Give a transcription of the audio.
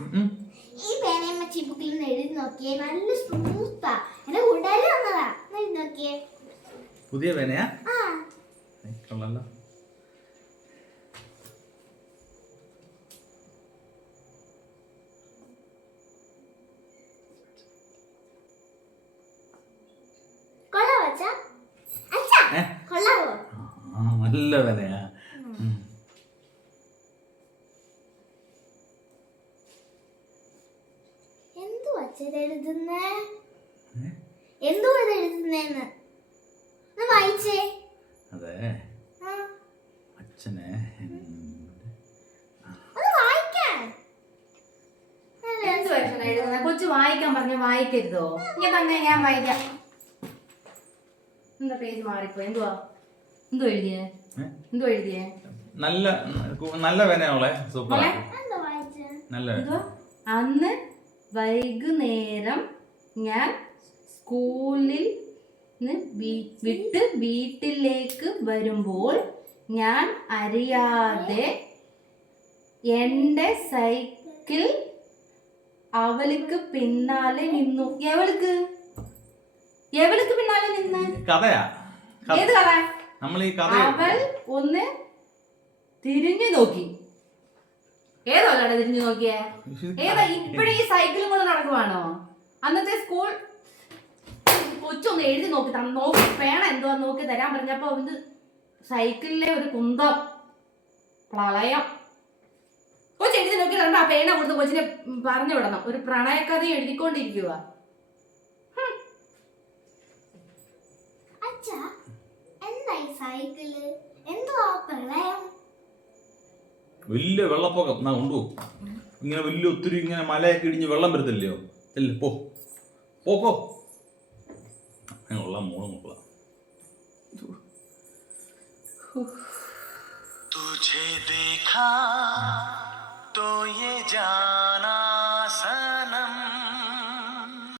ഈ പേനയും നിന്ന് എഴുതി നോക്കിയേ. നല്ല സ്മൂത്താ എന്റെ വന്നതാ. എഴുതി നോക്കിയേ. പുതിയ പേനയാ? കൊള്ളാലോ. കൊള്ളാവോ അച്ഛാ? അച്ഛാ കൊള്ളാവോ? ആ നല്ല പേനയാ. ഏ? എന്തു ഇത് എഴുതുന്നേന്ന്. വായിച്ചേ. അതെ. അച്ഛനെ കൊച്ചു വായിക്കാൻ പറഞ്ഞ വായിക്കരുതോ? ഞാൻ തന്നെ ഞാൻ വായിക്കാം. എന്താ പേജ് മാറിപ്പോ എന്തുവാ? എന്തോ എഴുതിയേ? എന്തോ എഴുതിയേ? നല്ല നല്ല പേനയാളെ സൂപ്പർ. നല്ല അന്ന് വൈകുന്നേരം ഞാൻ സ്കൂളിൽ നിന്ന് വിട്ട് വീട്ടിലേക്ക് വരുമ്പോൾ ഞാൻ അറിയാതെ എന്റെ സൈക്കിൾ അവൾക്ക് പിന്നാലെ നിന്നു. എവൾക്ക്? എവൾക്ക് പിന്നാലെ നിന്ന്? കഥയാ. ഏത് കഥ? നമ്മൾ ഈ കഥ അവൾ ഒന്ന് തിരിഞ്ഞു നോക്കി. ഏതോലാണ് തിരിഞ്ഞു നോക്കിയേ? ഏതാ ഇപ്പഴും ഈ സൈക്കിളും കൊണ്ട് നടക്കുവാണോ? അന്നത്തെ സ്കൂൾ കൊച്ചൊന്ന് എഴുതി നോക്കി തന്ന നോക്കി വേണം എന്തോ നോക്കി തരാൻ പറഞ്ഞപ്പോ അവന് സൈക്കിളിലെ ഒരു കുന്തം. പ്രളയം. കൊച്ചു എഴുതി നോക്കി തരണ്ട ആ പേന കൊടുത്ത് കൊച്ചിനെ പറഞ്ഞു വിടണം. ഒരു പ്രണയകഥ എഴുതിക്കൊണ്ടിരിക്കുക എന്തോ ആ പ്രളയം? വലിയ വെള്ളപ്പൊക്കം എന്നാ കൊണ്ടുപോകും ഇങ്ങനെ വലിയ ഒത്തിരി ഇങ്ങനെ മലയൊക്കെ ഇടിഞ്ഞ് വെള്ളം വരത്തില്ലയോ ചെല്ല് പോ പോക്കോ കൊള്ളാം മോളും കൊള്ളാം तुझे देखा तो ये जान